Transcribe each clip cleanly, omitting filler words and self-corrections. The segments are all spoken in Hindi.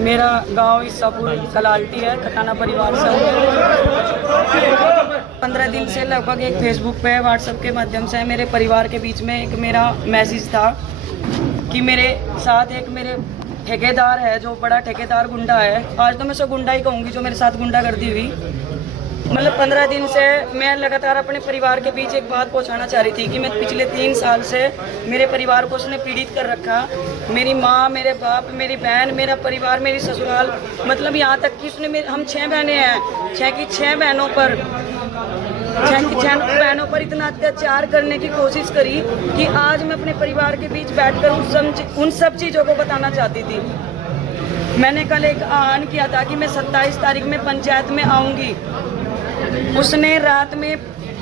मेरा गांव ईसापुर कलाल्टी है, खटाना परिवार से हूँ। 15 दिन से लगभग एक फेसबुक पे व्हाट्सएप के माध्यम से मेरे परिवार के बीच में एक मेरा मैसेज था कि मेरे साथ एक मेरे ठेकेदार है, जो बड़ा ठेकेदार गुंडा है। आज तो मैं उसे गुंडा ही कहूँगी, जो मेरे साथ गुंडागर्दी हुई। मतलब 15 दिन से मैं लगातार अपने परिवार के बीच एक बात पहुंचाना चाह रही थी कि मैं पिछले 3 साल से मेरे परिवार को उसने पीड़ित कर रखा। मेरी माँ, मेरे बाप, मेरी बहन, मेरा परिवार, मेरी ससुराल, मतलब यहाँ तक कि उसने हम 6 बहनें हैं, 6 की 6 बहनों पर 6 बहनों पर इतना अत्याचार करने की कोशिश करी कि आज मैं अपने परिवार के बीच बैठकर उन सब चीज़ों को बताना चाहती थी। मैंने कल एक आह्वान किया था कि मैं 27 तारीख में पंचायत में आऊँगी। उसने रात में,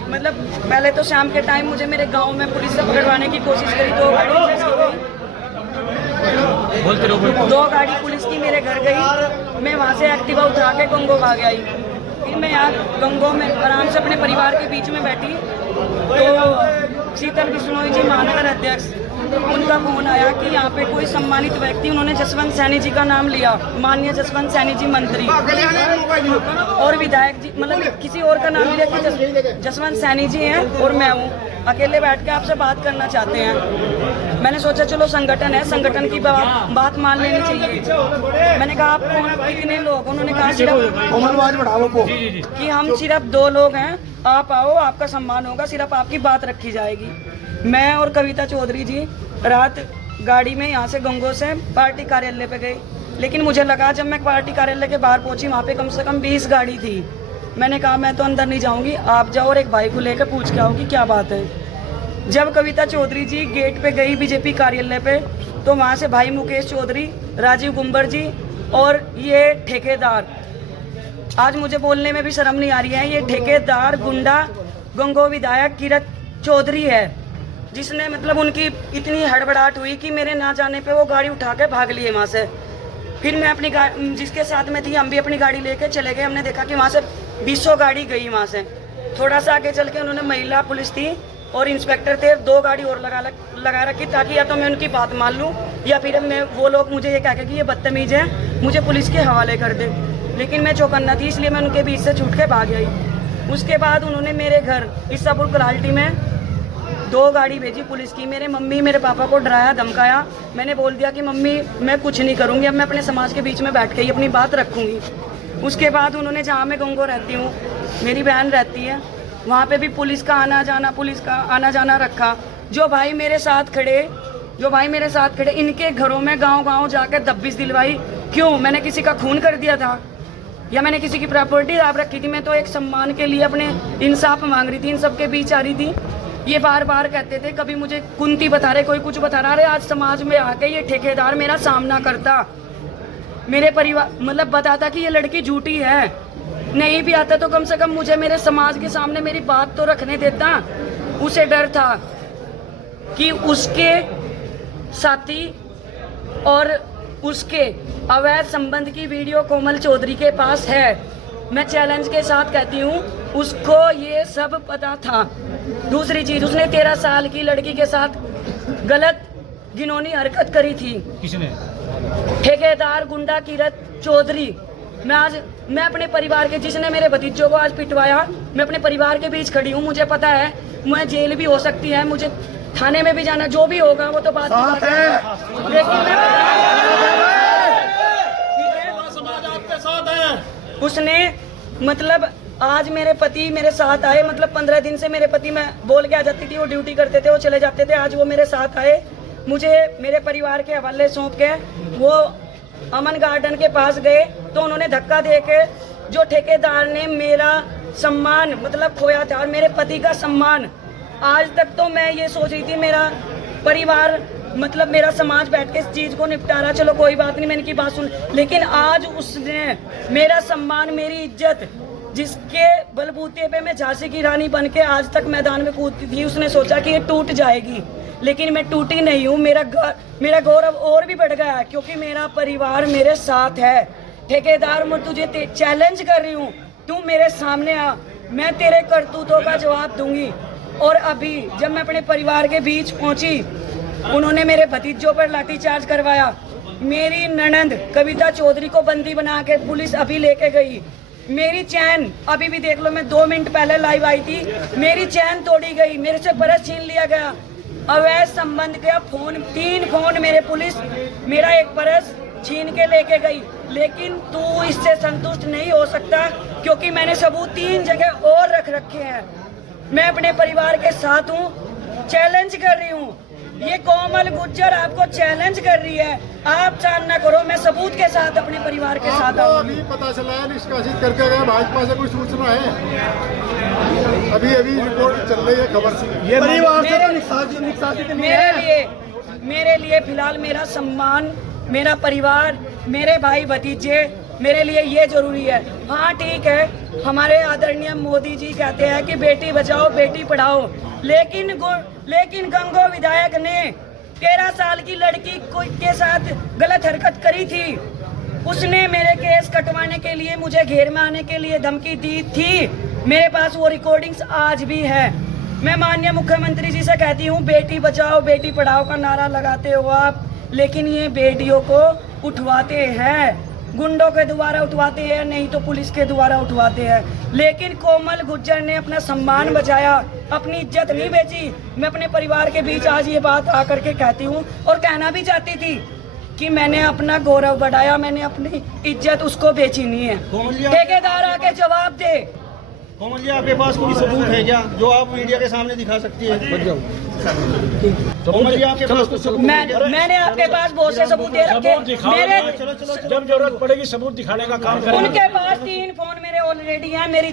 मतलब पहले तो शाम के टाइम मुझे मेरे गांव में पुलिस से पकड़वाने की कोशिश करी। 2 गाड़ी पुलिस की मेरे घर गई। मैं वहां से एक्टिवा उठा के गंगो भाग आई। फिर मैं यहाँ गंगो में आराम से अपने परिवार के बीच में बैठी तो शीतल बिश्नोई जी, महानगर अध्यक्ष, उनका फोन आया कि यहाँ पे कोई सम्मानित व्यक्ति, उन्होंने जसवंत सैनी जी का नाम लिया, माननीय जसवंत सैनी जी मंत्री और विधायक जी, मतलब किसी और का नाम लिया कि जसवंत सैनी जी हैं और मैं हूँ, अकेले बैठ के आपसे बात करना चाहते हैं। मैंने सोचा चलो संगठन है, संगठन की बात मान लेनी चाहिए। मैंने कहा आप कितने लोग? उन्होंने कहा कि हम सिर्फ 2 लोग हैं, आप आओ, आपका सम्मान होगा, सिर्फ आपकी बात रखी जाएगी। मैं और कविता चौधरी जी रात गाड़ी में यहाँ से गंगो से पार्टी कार्यालय पे गए, लेकिन मुझे लगा जब मैं पार्टी कार्यालय के बाहर पहुंची वहाँ पे कम से कम 20 गाड़ी थी। मैंने कहा मैं तो अंदर नहीं जाऊंगी, आप जाओ और एक भाई को लेकर पूछ के आओ कि क्या बात है। जब कविता चौधरी जी गेट पे गई बीजेपी कार्यालय पे, तो वहाँ से भाई मुकेश चौधरी, राजीव गुम्बर जी और ये ठेकेदार, आज मुझे बोलने में भी शर्म नहीं आ रही है, ये ठेकेदार गुंडा गंगो विधायक किरत चौधरी है, जिसने मतलब उनकी इतनी हड़बड़ाहट हुई कि मेरे ना जाने पे वो गाड़ी उठा के भाग लिए वहाँ से। फिर मैं अपनी जिसके साथ में थी, हम भी अपनी गाड़ी लेके चले गए। हमने देखा कि वहाँ से 20 गाड़ी गई। वहाँ से थोड़ा सा आगे चल के उन्होंने महिला पुलिस थी और इंस्पेक्टर थे, 2 गाड़ी और लगा रखी, ताकि या तो मैं उनकी बात मान लूँ या फिर मैं वो लोग मुझे ये कह के कि ये बदतमीज है, मुझे पुलिस के हवाले कर दे। लेकिन मैं चौकन्ना थी, इसलिए मैं उनके बीच से छूट के भाग आई। उसके बाद उन्होंने मेरे घर ईसापुर कलाल्टी में 2 गाड़ी भेजी पुलिस की। मेरे मम्मी मेरे पापा को डराया, धमकाया। मैंने बोल दिया कि मम्मी मैं कुछ नहीं करूँगी, अब मैं अपने समाज के बीच में बैठ के ही अपनी बात रखूँगी। उसके बाद उन्होंने, जहाँ मैं गंगो रहती हूँ, मेरी बहन रहती है, वहाँ पे भी पुलिस का आना जाना रखा। जो भाई मेरे साथ खड़े इनके घरों में गाँव जाकर दब्बिश दिलवाई। क्यों? मैंने किसी का खून कर दिया था या मैंने किसी की प्रॉपर्टी आप रखी थी? मैं तो एक सम्मान के लिए अपने इंसाफ मांग रही थी, इन सबके बीच आ रही थी। ये बार बार कहते थे, कभी मुझे कुंती बता रहे, कोई कुछ बता रहा है। आज समाज में आके ये ठेकेदार मेरा सामना करता, मेरे परिवार मतलब बताता कि ये लड़की झूठी है। नहीं भी आता तो कम से कम मुझे मेरे समाज के सामने मेरी बात तो रखने देता। उसे डर था कि उसके साथी और उसके अवैध संबंध की वीडियो कोमल चौधरी के पास है। मैं चैलेंज के साथ कहती हूँ, उसको ये सब पता था। दूसरी चीज, उसने 13 साल की लड़की के साथ गलत घिनौनी हरकत करी थी। किसने? ठेकेदार गुंडा किरत चौधरी। मैं अपने परिवार के, जिसने मेरे भतीजों को आज पिटवाया, मैं अपने परिवार के बीच खड़ी हूँ। मुझे पता है मैं जेल भी हो सकती है, मुझे थाने में भी जाना, जो भी होगा वो तो बात है। उसने मतलब आज मेरे पति मेरे साथ आए, मतलब 15 दिन से मेरे पति, मैं बोल के आ जाती थी, वो ड्यूटी करते थे, वो चले जाते थे। आज वो मेरे साथ आए, मुझे मेरे परिवार के हवाले सौंप के वो अमन गार्डन के पास गए, तो उन्होंने धक्का दे के, जो ठेकेदार ने मेरा सम्मान मतलब खोया था और मेरे पति का सम्मान, आज तक तो मैं ये सोच रही थी मेरा परिवार मतलब मेरा समाज बैठ के इस चीज को निपटा रहा, चलो कोई बात नहीं, मैंने की बात सुन। लेकिन आज उसने मेरा सम्मान, मेरी इज्जत, जिसके बलबूते पे मैं झांसी की रानी बन के आज तक मैदान में कूदती थी, उसने सोचा कि ये टूट जाएगी, लेकिन मैं टूटी नहीं हूँ। मेरा गौरव और भी बढ़ गया क्योंकि मेरा परिवार मेरे साथ है। ठेकेदार, मैं तुझे चैलेंज कर रही हूँ, तू मेरे सामने आ, मैं तेरे करतूतों का जवाब दूंगी। और अभी जब मैं अपने परिवार के बीच पहुंची, उन्होंने मेरे भतीजों पर लाठीचार्ज करवाया, मेरी ननंद कविता चौधरी को बंदी बना के पुलिस अभी लेके गई। मेरी चैन अभी भी देख लो, मैं 2 मिनट पहले लाइव आई थी, मेरी चैन तोड़ी गई, मेरे से पर्स छीन लिया गया, अवैध संबंध का फोन, 3 फोन मेरे पुलिस, मेरा एक पर्स छीन के लेके गई। लेकिन तू इससे संतुष्ट नहीं हो सकता क्योंकि मैंने सबूत 3 जगह और रख रखे हैं। मैं अपने परिवार के साथ हूँ, चैलेंज कर रही हूँ। ये कोमल गुज्जर आपको चैलेंज कर रही है, आप सामना करो, मैं सबूत के साथ अपने परिवार के साथ आऊँ। अभी पता चला है निष्कासित करके गए, भाजपा से कोई सूचना है? अभी रिपोर्ट चल रही है खबर से। ये परिवार से तो निष्कासित नहीं है। मेरे लिए फिलहाल मेरा सम्मान, मेरा परिवार, मेरे भाई भतीजे, मेरे लिए ये जरूरी है। हाँ ठीक है, हमारे आदरणीय मोदी जी कहते हैं कि बेटी बचाओ बेटी पढ़ाओ, लेकिन गंगो विधायक ने 13 साल की लड़की के साथ गलत हरकत करी थी। उसने मेरे केस कटवाने के लिए, मुझे घेर में आने के लिए धमकी दी थी। मेरे पास वो रिकॉर्डिंग्स आज भी है। मैं माननीय मुख्यमंत्री जी से कहती हूँ, बेटी बचाओ बेटी पढ़ाओ का नारा लगाते हो आप, लेकिन ये बेटियों को उठवाते हैं, गुंडों के द्वारा उठवाते हैं, नहीं तो पुलिस के द्वारा उठवाते हैं। लेकिन कोमल गुज्जर ने अपना सम्मान बचाया, अपनी इज्जत नहीं बेची। मैं अपने परिवार के बीच आज ये बात आकर के कहती हूँ और कहना भी चाहती थी कि मैंने अपना गौरव बढ़ाया, मैंने अपनी इज्जत उसको बेची नहीं है। ठेकेदार आके जवाब दे। कोमल जी, आपके पास कोई सबूत है क्या जो आप मीडिया के सामने दिखा सकती है? कोमल जी, आपके पास कुछ सबूत है? मैंने आपके पास बहुत से सबूत दे रखे। मेरे जब जरूरत पड़ेगी सबूत दिखाने का काम करेंगे। उनके पास 3 फोन मेरे ऑलरेडी हैं, मेरी